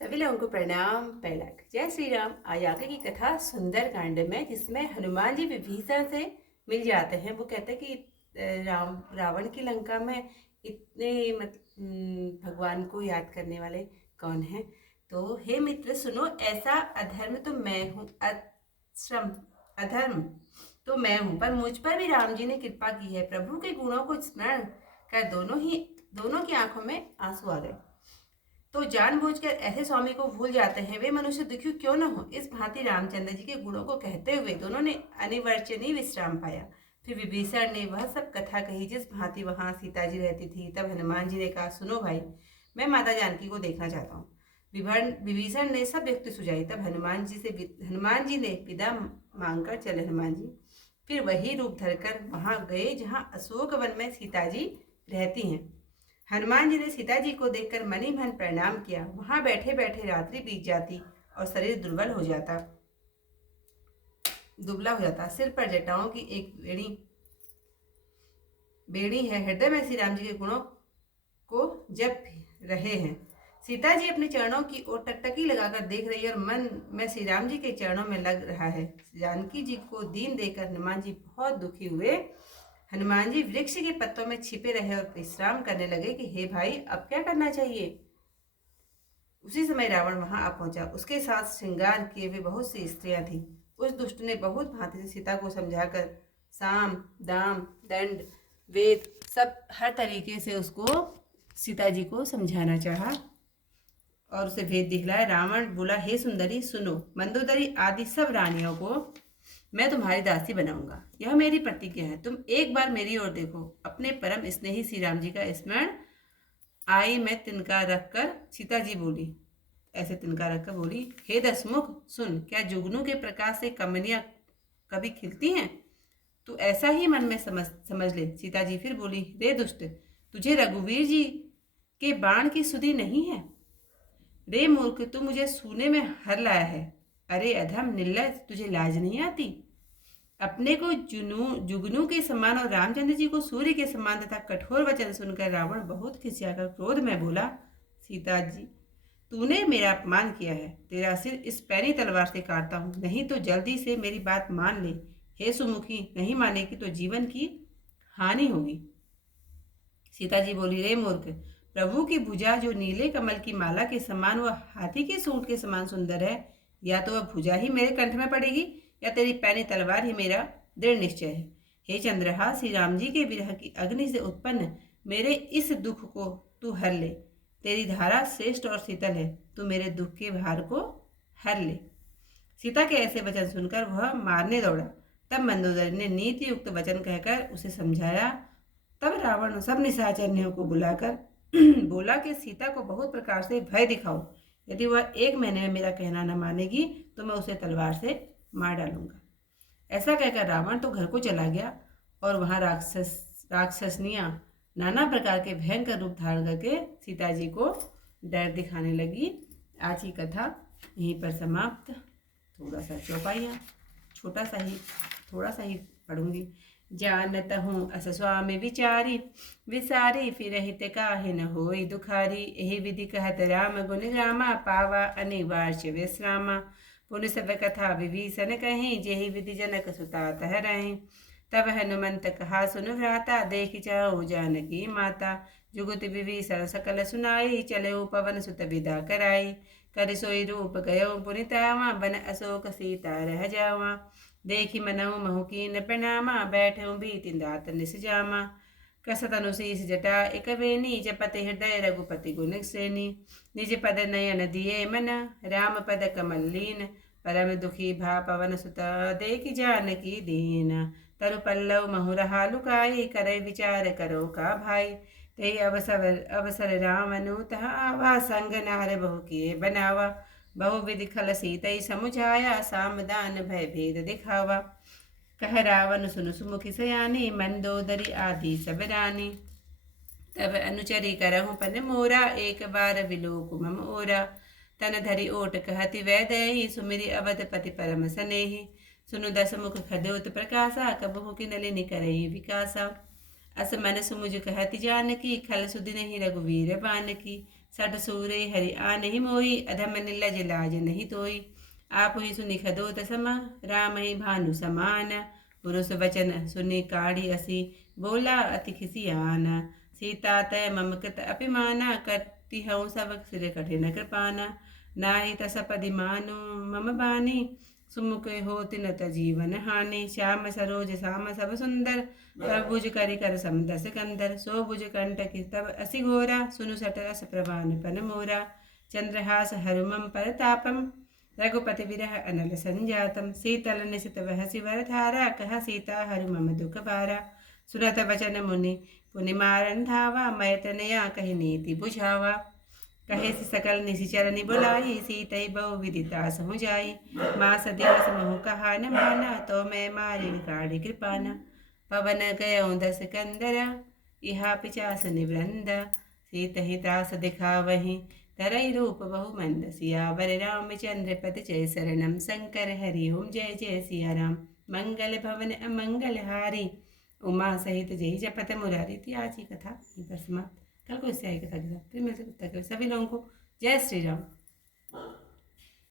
सभी लोगों को प्रणाम। पैलक जय श्री राम। आज आगे की कथा सुंदर कांड में, जिसमें हनुमान जी विभीषण से मिल जाते हैं। वो कहते हैं कि रावण की लंका में इतने भगवान को याद करने वाले कौन हैं। तो हे मित्र सुनो, ऐसा अधर्म तो मैं हूँ, अश्रम अधर्म तो मैं हूँ, पर मुझ पर भी राम जी ने कृपा की है। प्रभु के गुणों को स्मरण कर दोनों की आंखों में आंसू आ गए। तो जानबूझकर ऐसे स्वामी को भूल जाते हैं, वे मनुष्य दुखी क्यों न हो। इस भांति रामचंद्र जी के गुणों को कहते हुए दोनों ने अनिवर्चनीय विश्राम पाया। फिर विभीषण ने वह सब कथा कही जिस भांति वहां सीता जी रहती थी। तब हनुमान जी ने कहा, सुनो भाई, मैं माता जानकी को देखना चाहता हूँ। विभीषण ने सब युक्ति सुझाई। तब हनुमान जी ने विदा मांगकर चले। हनुमान जी फिर वही रूप धरकर वहां गए जहां अशोक वन में सीता जी रहती हैं। हनुमान जी ने सीता जी को देखकर मन ही मन प्रणाम किया। वहां बैठे बैठे रात्रि बीत जाती और शरीर दुबला हो जाता। सिर पर जटाओं की एक बेड़ी है। हृदय में श्री राम जी के गुणों को जप रहे हैं। सीता जी अपने चरणों की ओर टकटकी लगाकर देख रही है और मन में श्री राम जी के चरणों में लग रहा है। जानकी जी को दीन देखकर हनुमान जी बहुत दुखी हुए। हनुमान जी वृक्ष के पत्तों में छिपे रहे और विश्राम करने लगे कि हे भाई, अब क्या करना चाहिए। उसी समय रावण वहां आ पहुंचा। उसके साथ श्रृंगार किए हुए बहुत सी स्त्रियां थी। उस दुष्ट ने बहुत भांति से सीता को समझाकर साम दाम दंड वेद सब हर तरीके से उसको सीता जी को समझाना चाहा और उसे भेद दिखलाया। रावण बोला, हे सुंदरी सुनो, मंदोदरी आदि सब रानियों को मैं तुम्हारी दासी बनाऊंगा। यह मेरी प्रतिज्ञा है। तुम एक बार मेरी ओर देखो। अपने परम स्नेही श्री राम जी का स्मरण आई मैं तिनका रखकर सीता जी बोली, ऐसे तिनका रखकर बोली, हे दसमुख सुन, क्या जुगनू के प्रकाश से कमनियां कभी खिलती हैं? तू ऐसा ही मन में समझ ले। सीता जी फिर बोली, रे दुष्ट, तुझे रघुवीर जी के बाण की सुधि नहीं है? रे मूर्ख, तू मुझे सूने में हर लाया है। अरे अधम निर्लज, तुझे लाज नहीं आती? अपने को जुगनू के समान और रामचंद्र जी को सूर्य के समान तथा कठोर वचन सुनकर रावण बहुत खिसियाकर क्रोध में बोला, सीता जी, तूने मेरा अपमान किया है। तेरा सिर इस पैनी तलवार से काटता हूँ, नहीं तो जल्दी से मेरी बात मान ले। हे सुमुखी, नहीं मानेगी तो जीवन की हानि होगी। सीता जी बोली, रे मूर्ख, प्रभु की भुजा जो नीले कमल की माला के समान व हाथी के सूंड के समान सुंदर है, या तो वह भुजा ही मेरे कंठ में पड़ेगी या तेरी पैनी तलवार ही मेरा दृढ़ निश्चय है। हे चंद्रहास, श्री राम जी के विरह की अग्नि से उत्पन्न मेरे इस दुख को तू हर ले। तेरी धारा श्रेष्ठ और शीतल है, तू मेरे दुख के भार को हर ले। सीता के ऐसे वचन सुनकर वह मारने दौड़ा। तब मंदोदरी ने नीति युक्त वचन कहकर उसे समझाया। तब रावण सब निशाचरनियों को बुलाकर बोला कि सीता को बहुत प्रकार से भय दिखाओ। यदि वह 1 महीने में मेरा कहना न मानेगी तो मैं उसे तलवार से मार डालूंगा। ऐसा कहकर रावण तो घर को चला गया और वहां राक्षसनियां नाना प्रकार के भयंकर रूप धारण करके सीता जी को डर दिखाने लगी। आज की कथा यहीं पर समाप्त। थोड़ा सा चौपाइयाँ थोड़ा सा ही पढ़ूंगी। जानत हूँ अस स्वामी विचारी, विसारी फिर हित काहे न होई दुखारी। यही विधि कहत राम गुण रामा, पावा अनिवार्य विश्रामा। पुण्य सब कथा विभीषण कहीं, जेहि विधि जनक सुता तह रहें। तब हनुमंत कहा सुन भ्राता, देख जाओ जानकी माता। जुगत विभीषण सकल सुनाई, चले पवन सुत विदा कराई। कर सोई रूप गयो पुनितावा, बन अशोक सीता रह जावा। देखी मनहु महु कीन प्रणामा, बैठऊ भीति दात निस जामा। कसत अनुशीस जटा एक बेनी, जपति हृदय रघुपति गुण श्रेणी। निज पद नयन दिए मन, राम पद कमल लीन। परम दुखी भा पवन सुत, देखी जानकी दीन। तरु पल्लव महु रहा लुकाई, करे विचार करो का भाई। ते अवसर राम अनुतः आवा, संग नार बहु किए बनावा। बहुविधि खल सीतई समुझाया, सामदान भय भेद दिखावा। कह रावण सुनु सुमुखी सयानी, मंदोदरी आदि सब रानी। तब अनुचरी करहु पन मोरा, एक बार विलोक मम ओरा। तन धरि ओट कहति वैदेही, सुमिरि अवधपति परम सनेही। सुनु दस मुख खदोत प्रकाशा, कबहु की नलिनी करई विकासा। अस मन सुमुझ कहति जानकी, खल सुधि नहीं रघुवीर बानकी। सट सूरे हरि आ नहीं मोई, अधम निलज लाज नहीं तोई। आप ही सुनि खदोत समा, राम ही भानु समान। पुरुष वचन सुनि काढ़ी असी, बोला अति खिसियाना। सीता तय ममकृत अभिमाना, करती हूँ सब सिर कठिन कृपाना। नाही तस पदि मानु मम बानी, सुमुख होत न त जीवन हानि। श्याम सरोज श्याम सब सुंदर, तब भुज करि कर समदस कंदर। सो भुज कंटक तब असि घोरा, सुनु सट अस प्रभान पन मोरा। चंद्रहास हरुमम परतापम, रघुपति विरह अनल संजातम। शीतल निशित वहसि वर धारा, कहा सीता हरुमम दुख भारा। सुनत वचन मुनि पुनि मारन धावा, मैं तनया कहि नीति बुझावा। कहे से सकल निशिचरनि बुलाई, सीतई बहु विदिता समु जाई। मास दिवस महु कहा न माना, तो मैं मारी विकाढ़ी कृपाना। पवन गयो दस कंदरा, इहा 50 निवृंद। सीतहि त्रास दिखावहि, तरई रूप बहु मंद। सियावर रामचंद्र पद जय शरणम, शंकर हरि ओम जय जय सिया राम। मंगल भवन अमंगल हारी, उमा सहित जय जपत मुरारी। थी आज की कथा बस समाप्त। कल को इससे आई कथा के साथ फिर मिलते, तब तक सभी लोगों को जय श्री राम।